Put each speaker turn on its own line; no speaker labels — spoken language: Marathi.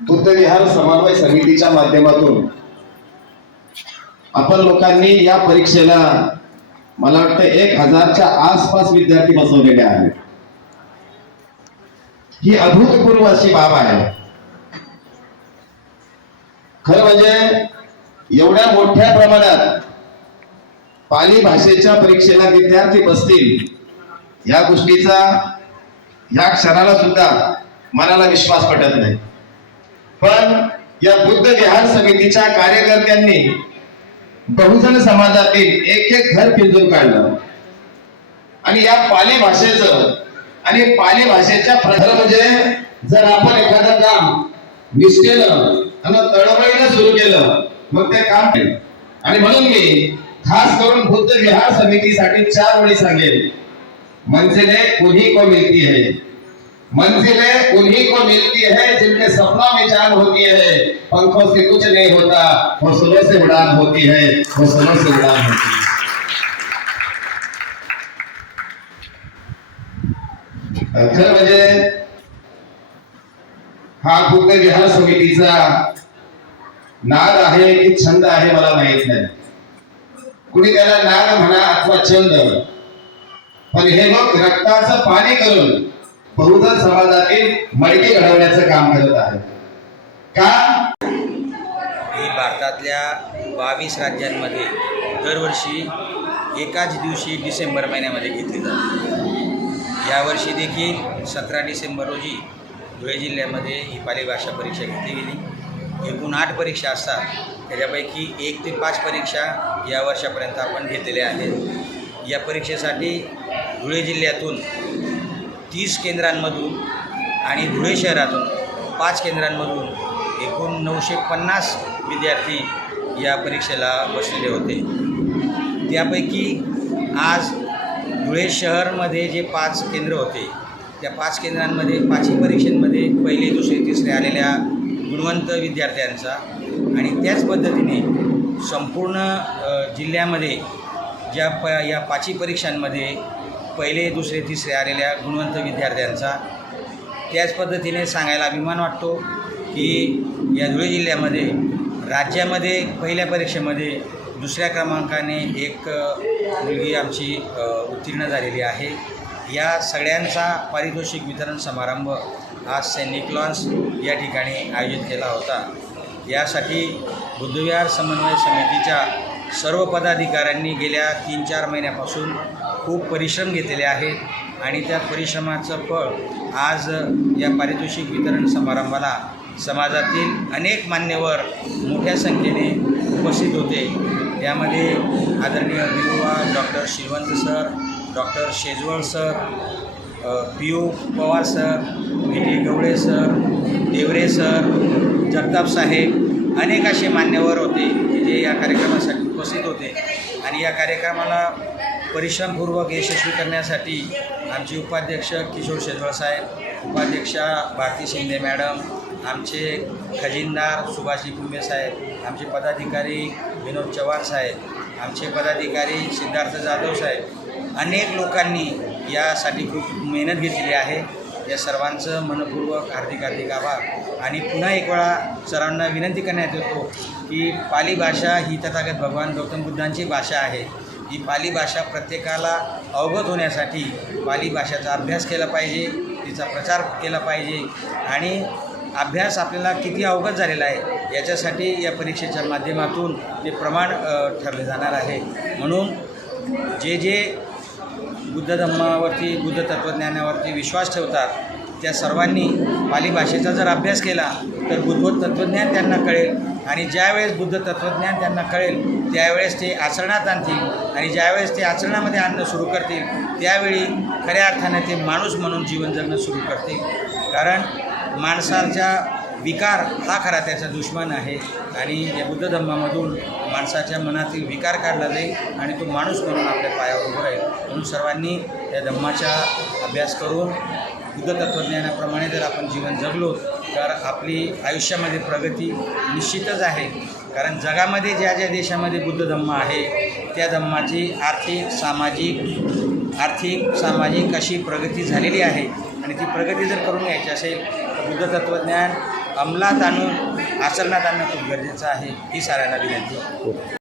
बुद्धविहार समन्वय समितीच्या माध्यमातून. आपण लोकांनी या परीक्षेला मला वाटतं एक हजारच्या आसपास विद्यार्थी बसवलेले आहेत. ही अभूतपूर्व अशी बाब आहे. खरं म्हणजे एवढ्या मोठ्या प्रमाणात पाली भाषेच्या परीक्षेला विद्यार्थी बसतील या गोष्टीचा या क्षणाला सुद्धा मनाला विश्वास पटत नाही. पण या बुद्ध विहार समितीच्या कार्यकर्त्यांनी बहुजन समाजातील एक एक घर पिंजून काढलं. आणि या पाली भाषेचं आणि पाली भाषेच्या प्रधान म्हणजे जर आपण एखादं काम निष्ठेनं आणि तळमळीनं सुरू केलं मग ते काम आणि म्हणून मी खास करून बुद्ध विहार समितीसाठी चार वेळी सांगेल म्हणजे कोणी को मिलती है मंजिलें उन्हीं को मिलती है जिनके सपनों में जान होती है। पंखों से कुछ नहीं होता हौसलों से उड़ान होती है हौसलों से उड़ान होती है। खरं म्हणजे हा विहार समितीचा नाद आहे की छंद आहे मला माहित नाही। कुणी त्याला नाद म्हणा अथवा छंद, पण हे लोक रक्ताचं पाणी करून बहुधा समाजातील मडकी घडवण्याचं काम करत आहे. का?
ही भारतातल्या बावीस राज्यांमध्ये दरवर्षी एकाच दिवशी डिसेंबर महिन्यामध्ये घेतली जाते. यावर्षी देखील सतरा डिसेंबर रोजी धुळे जिल्ह्यामध्ये ही पाली भाषा परीक्षा घेतली गेली. एकूण आठ परीक्षा असतात. त्याच्यापैकी एक ते पाच परीक्षा या वर्षापर्यंत आपण घेतलेल्या आहेत. या परीक्षेसाठी धुळे जिल्ह्यातून तीस केंद्रांमधून आणि धुळे शहरातून पाच केंद्रांमधून एकूण नऊशे पन्नास विद्यार्थी या परीक्षेला बसलेले होते. त्यापैकी आज धुळे शहरमध्ये जे पाच केंद्र होते त्या पाच केंद्रांमध्ये पाचही परीक्षांमध्ये पहिले दुसरे तिसरे आलेल्या गुणवंत विद्यार्थ्यांचा आणि त्याच पद्धतीने संपूर्ण जिल्ह्यामध्ये ज्या प या पाचही परीक्षांमध्ये पहिले दुसरे तिसरे आलेल्या गुणवंत विद्यार्थ्यांचा त्याच पद्धतीने सांगायला अभिमान वाटतो की या धुळे जिल्ह्यामध्ये राज्यामध्ये पहिल्या परीक्षेमध्ये दुसऱ्या क्रमांकाने एक मुलगी आमची उत्तीर्ण झालेली आहे. या सगळ्यांचा पारितोषिक वितरण समारंभ आज सैनिक लॉन्स या ठिकाणी आयोजित केला होता. यासाठी बुद्धविहार समन्वय समितीच्या सर्व पदाधिकाऱ्यांनी गेल्या तीन चार महिन्यापासून खूप परिश्रम घेतलेले आहेत आणि त्या परिश्रमाचं फळ आज या पारितोषिक वितरण समारंभाला समाजातील अनेक मान्यवर मोठ्या संख्येने उपस्थित होते. यामध्ये आदरणीय Virova doctor Shrivant sir doctor Shejwal sir P U Pawar sir V T Gawale sir Deore sir Jagtap साहेब अनेक असे मान्यवर होते की जे या कार्यक्रमासाठी उपस्थित होते. आणि या कार्यक्रमाला परिश्रमपूर्वक यशस्वी करण्यासाठी आमचे उपाध्यक्ष किशोर शेजवळ साहेब उपाध्यक्षा भारती शिंदे मॅडम आमचे खजिनदार सुभाषजी कुंभे साहेब आमचे पदाधिकारी विनोद चव्हाण साहेब आमचे पदाधिकारी सिद्धार्थ जाधव साहेब अनेक लोकांनी यासाठी खूप मेहनत घेतलेली आहे. या सर्वांचं मनपूर्वक हार्दिक हार्दिक आभार. आणि पुन्हा एक वेळा सरांना विनंती करण्यात येतो की पाली भाषा ही तथागत भगवान गौतम बुद्धांची भाषा आहे. ही पाली भाषा प्रत्येकाला अवगत होण्यासाठी पाली भाषेचा अभ्यास केला पाहिजे तिचा प्रचार केला पाहिजे आणि अभ्यास आपल्याला किती अवगत झालेला आहे याच्यासाठी या परीक्षेच्या माध्यमातून ते प्रमाण ठरले जाणार आहे. म्हणून जे जे बुद्ध धम्मावरती बुद्ध तत्त्वज्ञानावरती विश्वास ठेवतात त्या सर्वांनी पाली भाषेचा जर अभ्यास केला तर बुद्धवत तत्त्वज्ञान त्यांना कळेल. आणि ज्यावेळेस बुद्ध तत्त्वज्ञान त्यांना कळेल त्यावेळेस ते आचरणात आणतील. आणि ज्यावेळेस ते आचरणामध्ये आणणं सुरू करतील त्यावेळी खऱ्या अर्थाने ते माणूस म्हणून जीवन जगणं सुरू करतील. कारण माणसाच्या विकार हा खरा त्याचा दुश्मन आहे. आणि या बुद्ध धम्मामधून माणसाच्या मनातील विकार काढला जाईल आणि तो माणूस म्हणून आपल्या पायावर उभं राहील. म्हणून सर्वांनी या धम्माचा अभ्यास करून बुद्ध तत्त्वज्ञानाप्रमाणे जर आपण जीवन जगलो तर आपली आयुष्यामध्ये प्रगती निश्चितच आहे. कारण जगामध्ये ज्या ज्या देशामध्ये बुद्ध धम्म आहे त्या धम्माची आर्थिक सामाजिक आर्थिक सामाजिक अशी प्रगती झालेली आहे. आणि ती प्रगती जर करून घ्यायची असेल तर बुद्ध तत्त्वज्ञान अंमलात आणून आचरणात आणणं खूप गरजेचं आहे ही साऱ्यांना विनंती.